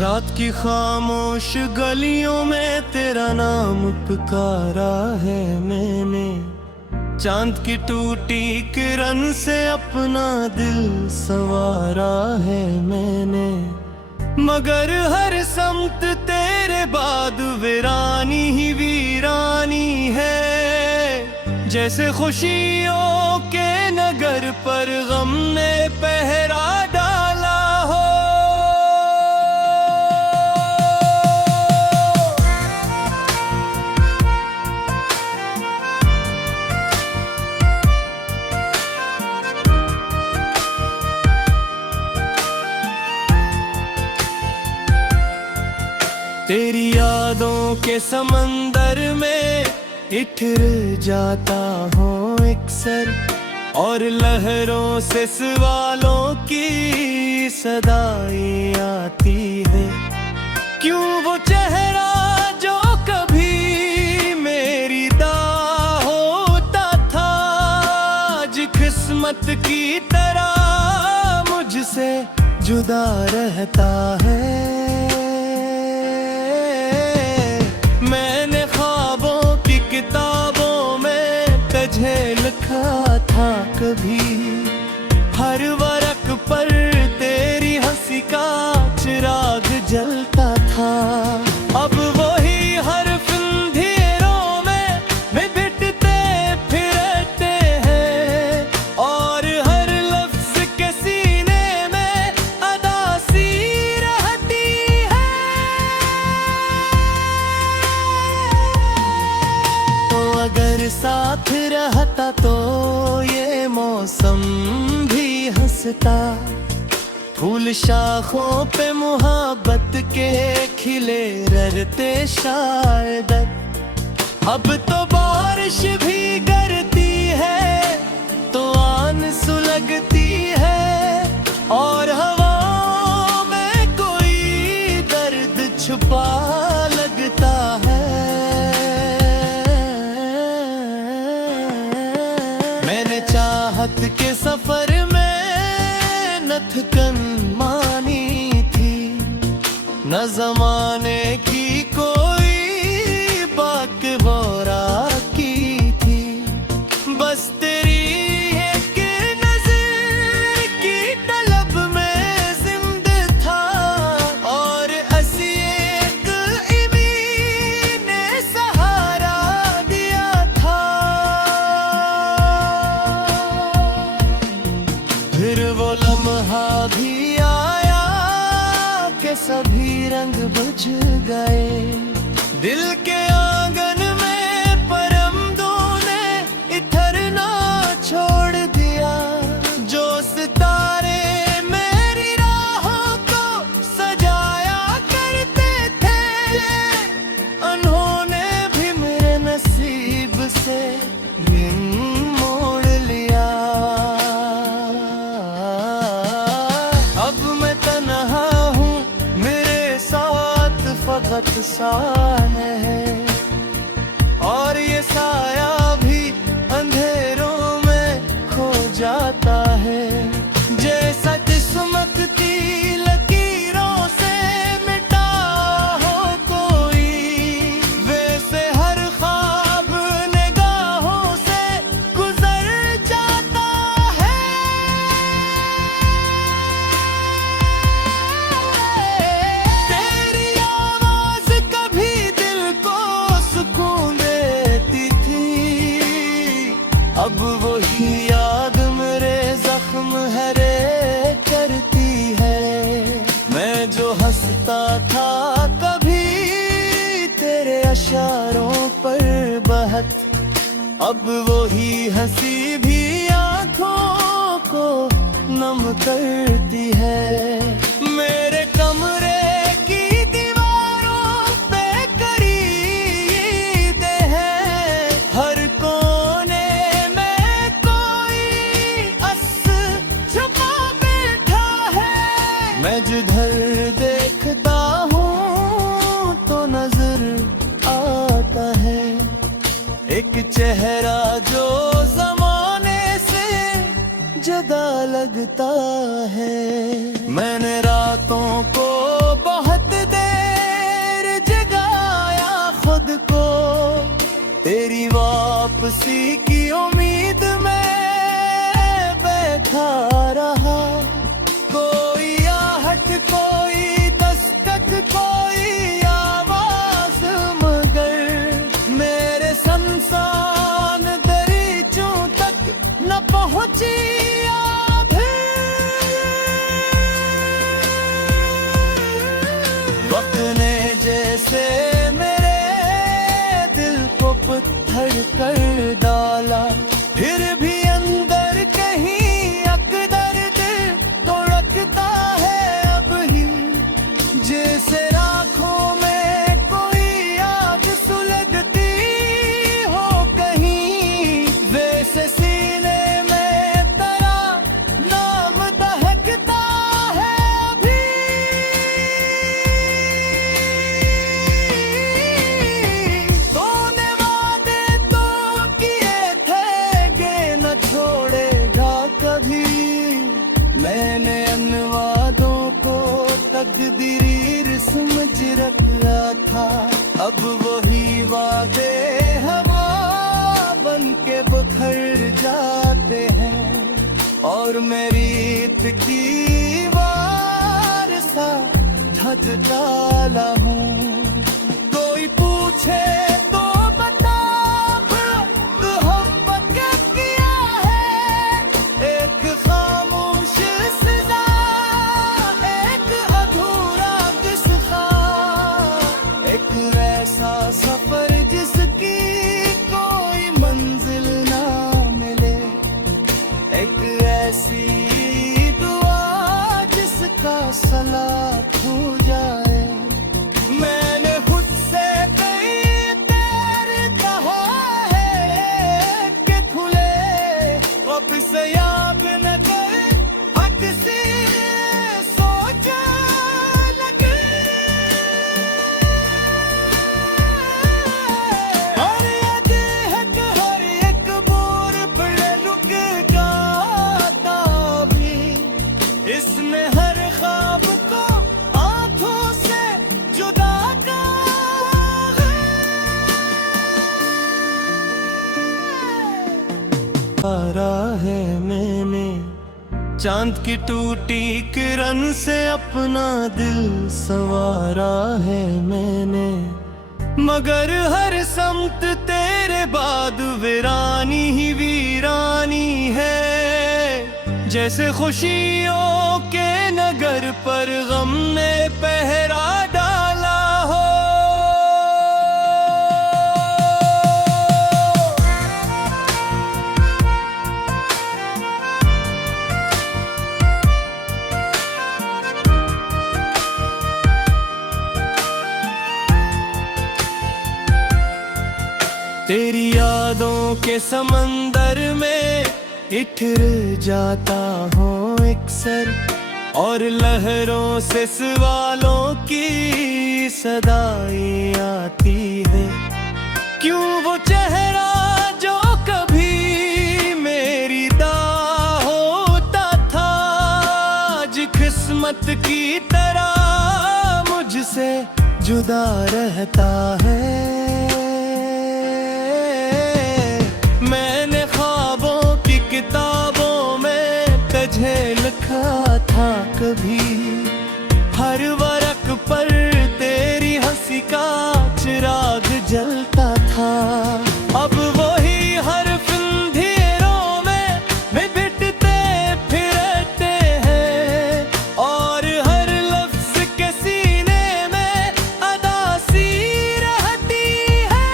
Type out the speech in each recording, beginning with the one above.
रात की खामोश गलियों में तेरा नाम पुकारा है मैंने। चांद की टूटी किरण से अपना दिल संवारा है मैंने। मगर हर समत तेरे बाद वीरानी ही वीरानी है। जैसे खुशियों के नगर पर गम ने पहरा डाला हो। तेरी यादों के समंदर में इठर जाता हूँ अक्सर, और लहरों से सवालों की सदाई आती है। क्यों वो चेहरा जो कभी मेरी दाह होता था, आज किस्मत की तरह मुझसे जुदा रहता है। मैंने ख्वाबों की किताबों में तुझे लिखा था कभी, हर वर्क पर तेरी हंसी का चिराग जलता था। अब वही हर्फ अंधेरों में बिटते फिरते हैं, और हर लफ्ज के सीने में अदासी रहती है। तो अगर साथ रहता तो ये मौसम भी हंसता, फूल शाखों पे मोहब्बत के खिले रहते शायद। अब तो बारिश भी गिरती है तो आन सुलगती है, और हवाओं में कोई दर्द छुपा लगता है। मैंने चाहत के सफर में नथकन मानी थी, न जमाने की कोई बात बोरा की थी। बस तेरी एक नजर की तलब में जिंदा था, और ऐसी एक इमी ने सहारा दिया था। फिर वो लम्हा भी आया कि सभी रंग बुझ गए दिल के आंगन में, परमदों ने इधरना छोड़ दिया। जो सितारे मेरी राहों को सजाया करते थे, उन्होंने भी मेरे नसीब से दिन मोड़ लिया। अब मैं तन्हा हूँ, मेरे साथ फकत साया है, और ये साया भी अंधेरों में खो जाता है। जैसा किस्मत की लकीरों से मिटा हो कोई, वैसे हर ख्वाब निगाहों से गुजर जाता है। तेरी आवाज कभी दिल को सुकून देती थी, अब वही याद मेरे जख्म हरे करती है। मैं जो हंसता था कभी तेरे इशारों पर बहत, अब वही हंसी भी आंखों को नम करती है। मेरे कमरे की दीवारों पे करीद है, हर कोने में कोई अस छुपा बैठा है। मैं जिधर देखता हूँ तो नजर आता है एक चेहरा जो जमाने से जदा लगता है। मैंने रातों को बहुत वापसी की उम्मीद में बैठा रहा। कोई आहट, कोई दस्तक, कोई आवाज, मगर मेरे संसान दरीचों तक न पहुंची याद। वक्त ने जैसे मेरे दिल को पत्थर कर डाला, फिर भी अंदर कहीं अकदर दिल धड़कता है अब ही। जैसे राखों में कोई आग सुलगती हो कहीं, वैसे सीने में तेरा नाम दहकता है अभी। तूने वादे तो किए थे कि न छोड़ेगा कभी, मैंने उन वादों को तकदीर समझ रखा था। अब वही वादे हवा बन के बिखर जाते हैं, और मेरी ईद की वार सा धध डाला हूँ। कोई पूछे तो बता, मोहब्बत क्या किया है? एक खामोश सजा, एक अधूरा किस्सा, एक ऐसा सफर जिसकी कोई मंजिल ना मिले, एक ऐसी दुआ जिसका सलाह हो जाए। मैंने खुद से कई तेरे कहा है कि खुले वापस याद न कर, हक से सोचा लगे। और याद है कि हर एक बोर पे रुक जाता भी, इसने हर ख्वाब को आंखों से जुदा पारा है मैंने। चांद की टूटी किरण से अपना दिल संवारा है मैंने, मगर हर समत तेरे बाद वीरानी ही वीरानी है। जैसे खुशियों के नगर पर गम ने पहरा डाला हो। तेरी यादों के समंदर में इठर जाता हूँ अक्सर, और लहरों से सवालों की सदाई आती है। क्यों वो चेहरा जो कभी मेरी दाह होता था, आज किस्मत की तरह मुझसे जुदा रहता है। मैंने ख्वाबों की किताबों में तुझे लिखा था कभी, हर वर्क पर तेरी हंसी का चिराग जलता था। अब वही हर्फ अंधेरों में बिटते फिरते हैं, और हर लफ्ज के सीने में अदासी रहती है।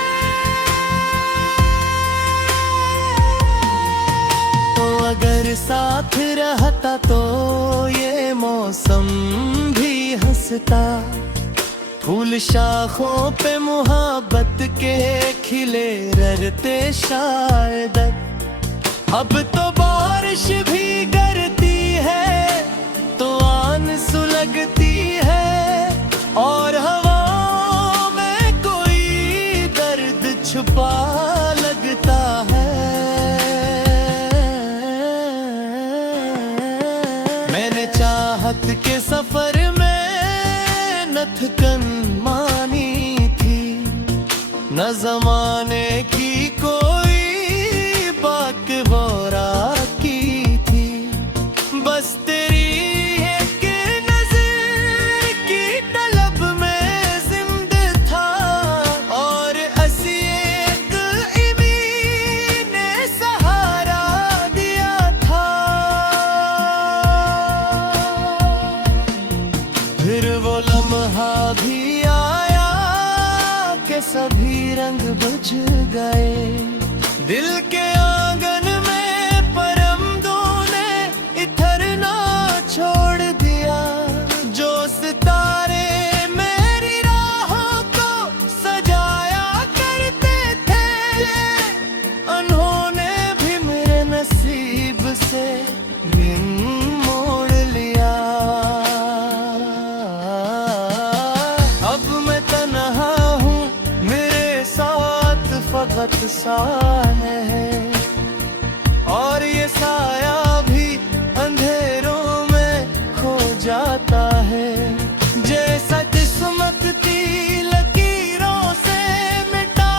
तो अगर साथ रहता तो ये मौसम भी हंसता, फूल शाखों पे मोहब्बत के खिले रहते शायद। अब तो बारिश भी गिरती है तो आन सुलगती है, और हवाओं में कोई दर्द छुपा लगता है। मैंने चाहत के सफर में न थकन मानी थी, न जमाने की कोई सभी रंग बुझ गए। दिल के आंगन में परमदों ने इतरना छोड़ दिया। जो सितारे मेरी राहों को सजाया करते थे, उन्होंने भी मेरे नसीब से मोड़ लिया। अब मैं तन्हा हूँ, मेरे साथ फकत साया है, और ये साया भी अंधेरों में खो जाता है। जैसा किस्मत की लकीरों से मिटा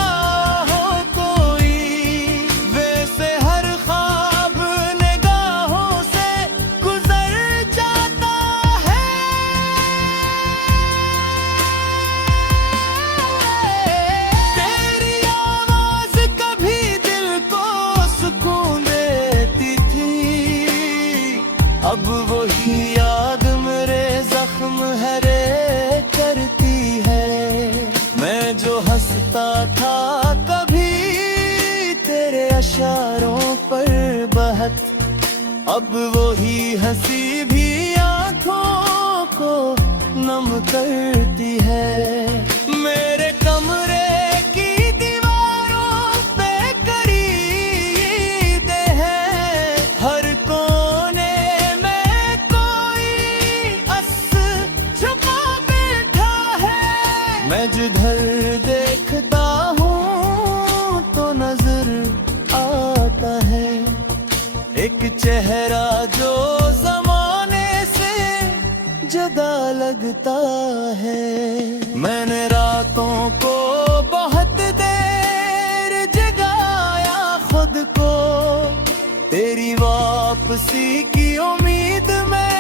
हो कोई, वैसे हर ख्वाब निगाहों से गुजर जाता है। तेरी आवाज कभी दिल को सुकून देती थी, अब वही याद मेरे जख्म हरे करती है। मैं जो हंसता था कभी तेरे इशारों पर बहत, अब वही हंसी भी आंखों को नम करती है। मेरे कमरे की दीवारों पे करीदे हैं, हर कोने में कोई अस छुपा बैठा है। मैं जिधर देखता हूँ तो नजर आता है एक चेहरा जो जमाने से जुदा लगता है। मैंने रातों को बहुत देर जगाया खुद को, तेरी वापसी की उम्मीद में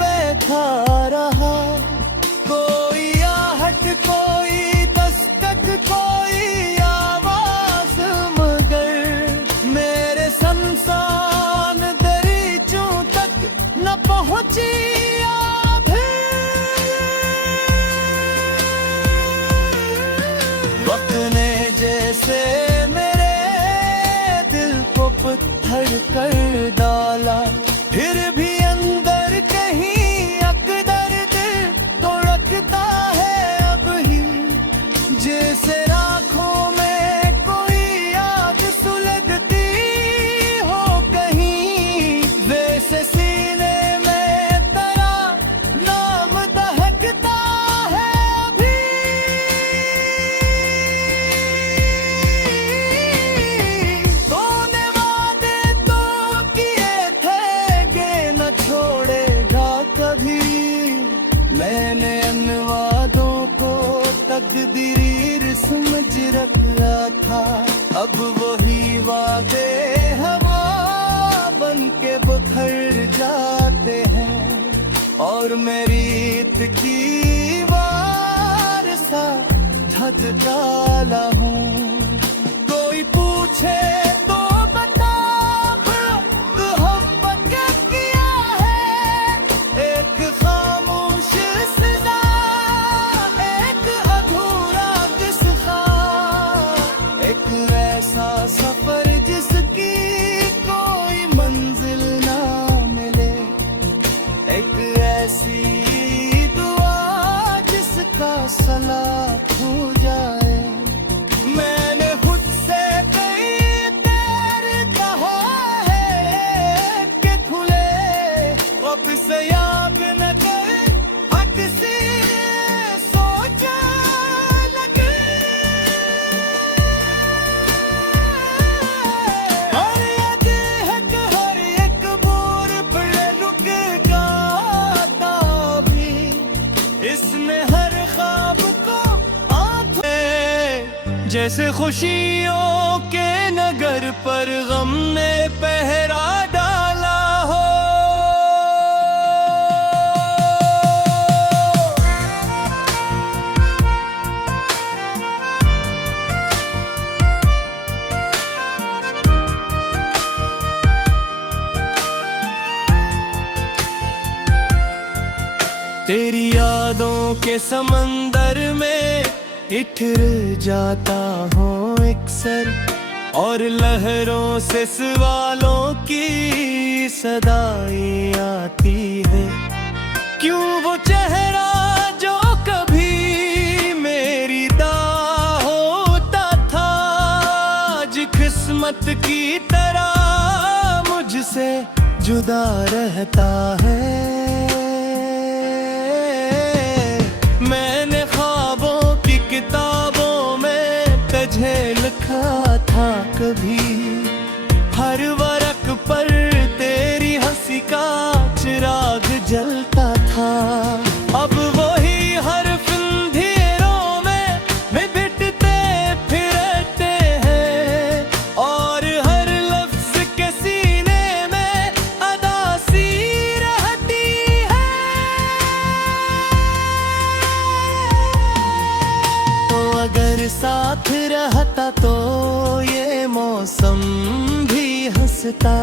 बैठा रहा। कोई आहट, कोई दस्तक, कोई आवाज, मगर मेरे संसान दरीचों तक न पहुंची। वक्त ने जैसे मेरे दिल को पत्थर कर डाला, फिर भी अंदर कहीं अकदर दिल धड़कता है अब ही। जैसे आँखों में कोई याद सुलगती हो कहीं, वैसे सीने में तेरा नाम दहकता है अभी। तूने वादे तो किए थे कि न छोड़ेगा कभी, मैंने इन वादों को तकदीर समझ रखा था। अब वही वादे हवा बन के बिखर जाते हैं, और मेरी रीत की वार सा धधकाला हूँ। कोई पूछे तो बता मोहब्बत क्या किया है, एक खामोश सजा, एक अधूरा किस्सा, एक ऐसा सफर जिसकी कोई मंजिल ना मिले, एक ऐसी दुआ जिसका सलाह हो जाए। मैंने खुद से कई तेरे कहा है कि खुले रब से याद न कर, हद से सोचा लगे। हर याद है कि हर एक बोर पे रुकेगा भी, इसने हर ख्वाब को आंखें जैसे खुशियों के नगर पर गम ने पहरा डाला हो। तेरी यादों के समंदर में इठर जाता हूँ अक्सर और लहरों से सवालों की सदाएं आती है। क्यों वो चेहरा जो कभी मेरी दाह होता था, आज किस्मत की तरह मुझसे जुदा रहता है। मैंने ख्वाबों की किताबों में तुझे लिखा था कभी, हर वरक पर तेरी हंसी का चिराग जलता था। अब वही हर्फ अंधेरों में बिटते फिरते हैं और हर लफ्ज के सीने में अदासी रहती है। तो अगर साथ रहता तो ये मौसम भी हंसता,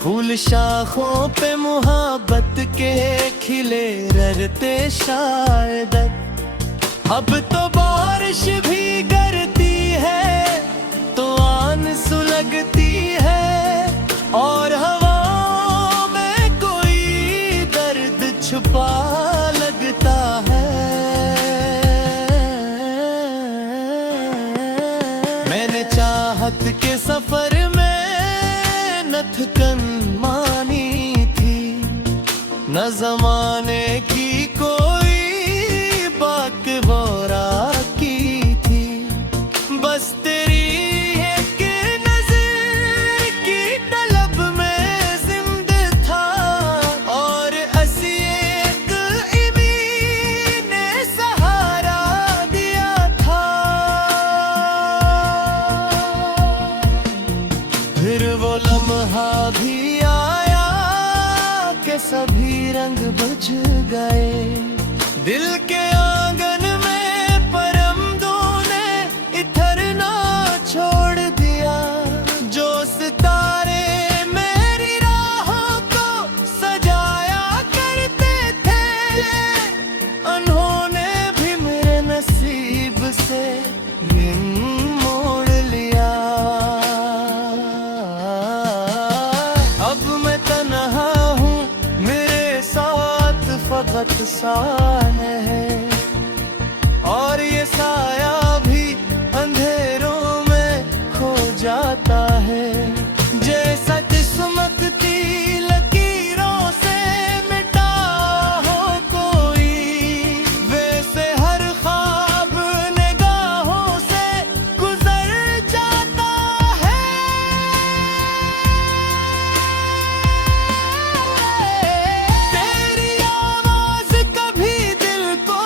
फूल शाखों पे मुहब्बत के खिले रहते शायद। अब तो बारिश भी गिरती है तो आन सुलगती है और हवाओं में कोई दर्द छुपा लगता है। मैंने चाहत के सफर में न थकन मानी थी, न जमाने की कोई बात बोरा की थी। बस तेरी एक नजर की तलब में जिंदा था और ऐसी एक इमी ने सहारा दिया था। फिर वो लम्हा भी आया कि सभी रंग बुझ गए, दिल के आंगन में परमदों ने इतरना छोड़ दिया। जो सितारे मेरी राहों को सजाया करते थे, उन्होंने भी मेरे नसीब से मोड़ लिया। अब मैं तन्हा हूँ, मेरे साथ फकत साया है और ये साया भी अंधेरों में खो जाता है। जैसा किस्मत की लकीरों से मिटा हो कोई, वैसे हर ख्वाब निगाहों से गुजर जाता है। तेरी आवाज कभी दिल को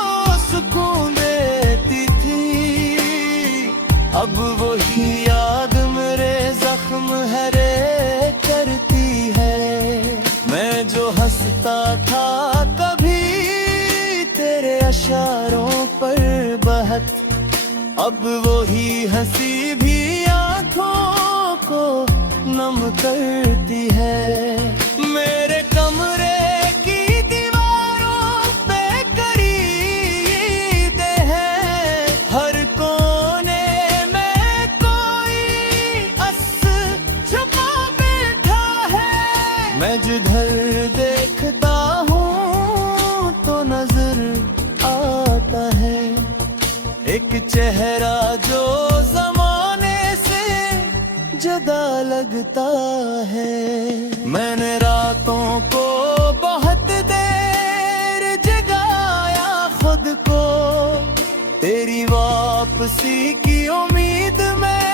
सुकून देती थी, अब वही याद मेरे जख्म हरे करती है। मैं जो हंसता था कभी तेरे इशारों पर बहत, अब वही हंसी भी आंखों को नम करती है। मेरे कमरे की दीवारों पे करीदे हैं, हर कोने में कोई अस छुपा बैठा है। मैं जिधर देखता हूँ तो नजर आता है एक चेहरा जो जमाने से जुदा लगता है। मैंने रातों को बहुत देर जगाया खुद को, तेरी वापसी की उम्मीद में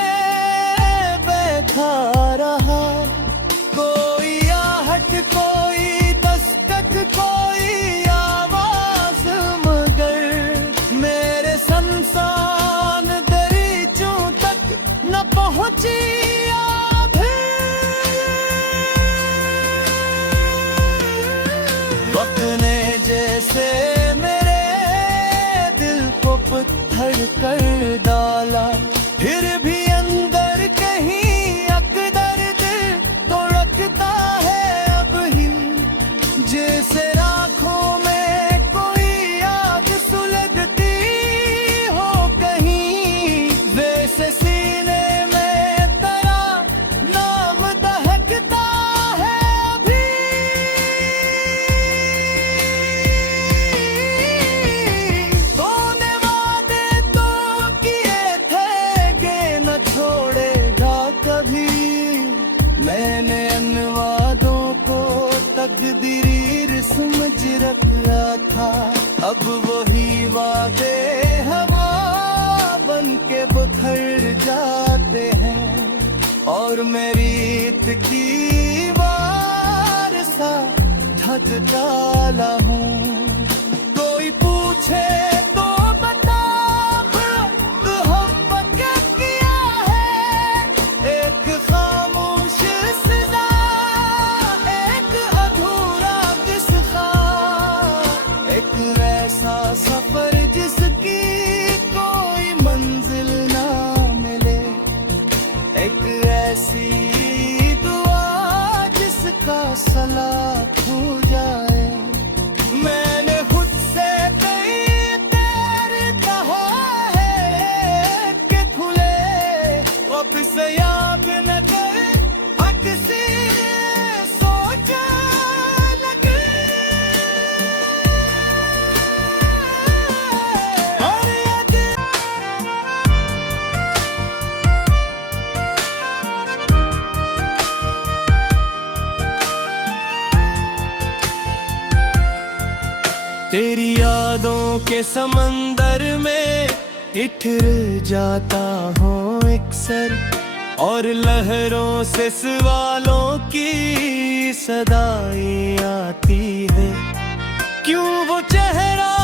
बैठा रहा। कोई आहट कोई दस्तक कोई आवाज, मगर मेरे संसान दरीचों तक न पहुंची। वक्त ने जैसे मेरे दिल को पत्थर कर डाला, फिर भी अंदर कहीं अकदर दिल तो रखता है अब ही। जैसे आँखों में कोई आग सुलगती हो वही वादे हवा बन के बिखर जाते हैं, और मैं रीत की वार सा ढक डाला हूँ। कोई पूछे तो बता मोहब्बत क्या किया है, एक खामोश सजा, एक अधूरा किस्सा, एक ऐसा सफर जिसकी कोई मंजिल ना मिले, एक ऐसी दुआ जिसका सलाह खो जाए। मैंने खुद से कई तेर कहा है कि खुले अब से याद न कर, हक से सोच लगे। और ये तेरी यादों के समंदर में इठर जाता हूँ अक्सर, और लहरों से सवालों की सदाई आती है। क्यों वो चेहरा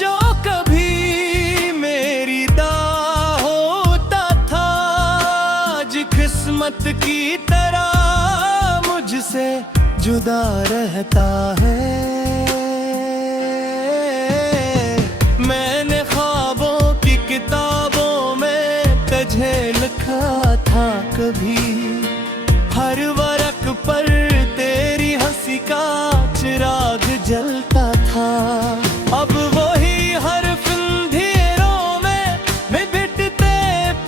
जो कभी मेरी दाह होता था, आज किस्मत की तरह मुझसे जुदा रहता है। मैंने ख्वाबों की किताबों में तुझे लिखा था कभी, हर वरक पर तेरी हंसी का चिराग जलता था। अब वही हर्फ अंधेरों में मिटते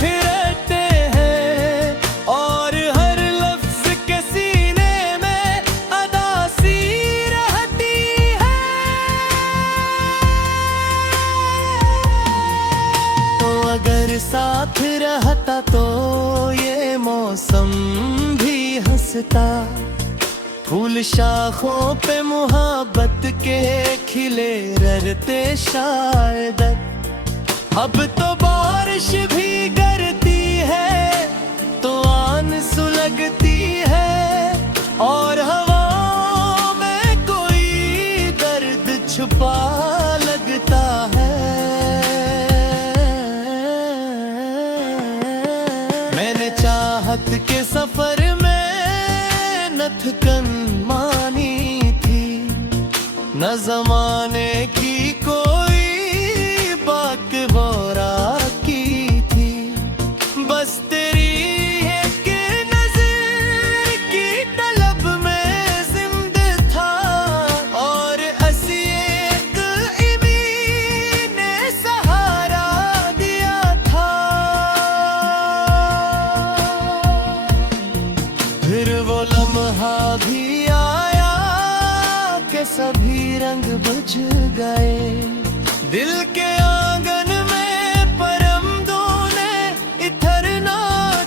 फिरते हैं, और हर लफ्ज के सीने में अदासी रहती है। तो अगर साथ रहता तो ये मौसम भी हंसता, फूल शाखों पे मोहब्बत के खिले रहते शायद। अब तो बारिश भी गिरती है तो आन सुलगती है, और हवाओं में कोई दर्द छुपा लगता है। मैंने चाहत के सफर में न थकन मानी थी, न जमाने की कोई बात बोरा की थी। बस तेरी एक नजर की तलब में जिंदा था, और ऐसी एक इमी ने सहारा दिया था। फिर वो लम्हा भी आया कि सभी रंग बुझ गए, दिल के आंगन में परमदों ने इतरना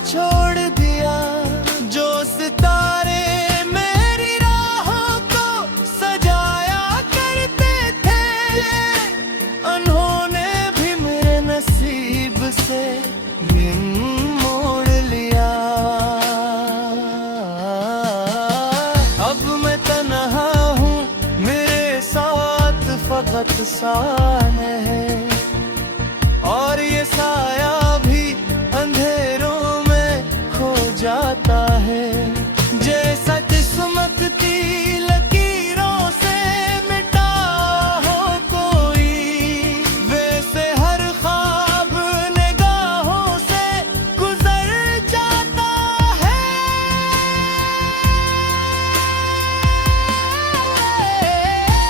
छोड़ दिया। जो सितारे मेरी राहों को सजाया करते थे, उन्होंने भी मेरे नसीब से मोड़ लिया। अब मैं तन्हा हूँ, मेरे साथ फकत साया है, और ये साया भी अंधेरों में खो जाता है। जैसा किस्मत की लकीरों से मिटा हो कोई, वैसे हर ख्वाब निगाहों से गुजर जाता है।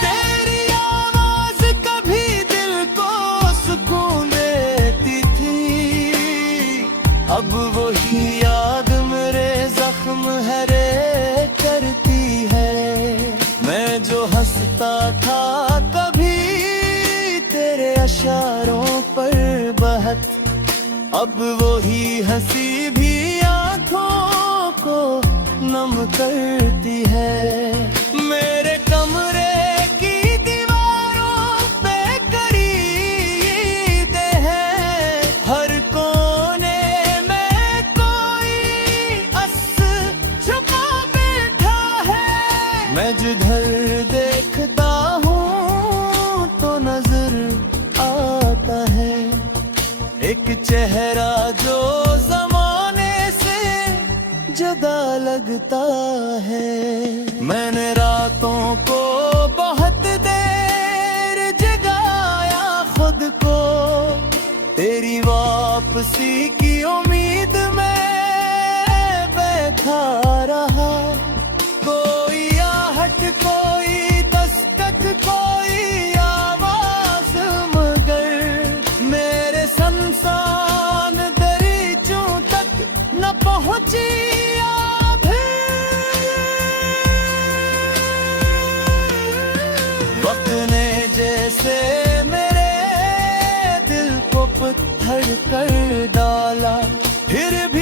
तेरी आवाज कभी दिल को सुकून देती थी, अब वही याद मेरे जख्म हरे करती है। मैं जो हंसता था कभी तेरे इशारों पर बहत, अब वही हंसी भी आंखों को नम करती है। मेरे कमरे की दीवारों पे करीब एक चेहरा जो जमाने से जुदा लगता है। मैंने रातों को बहुत देर जगाया खुद को, तेरी वापसी की उम्मीद में बैठा रहा। कोई आहट, कोई दस्तक, कोई आवाज, मगर मेरे संसान दरीचों तक न पहुंची आभी। वक्त ने जैसे मेरे दिल को पत्थर कर डाला, फिर भी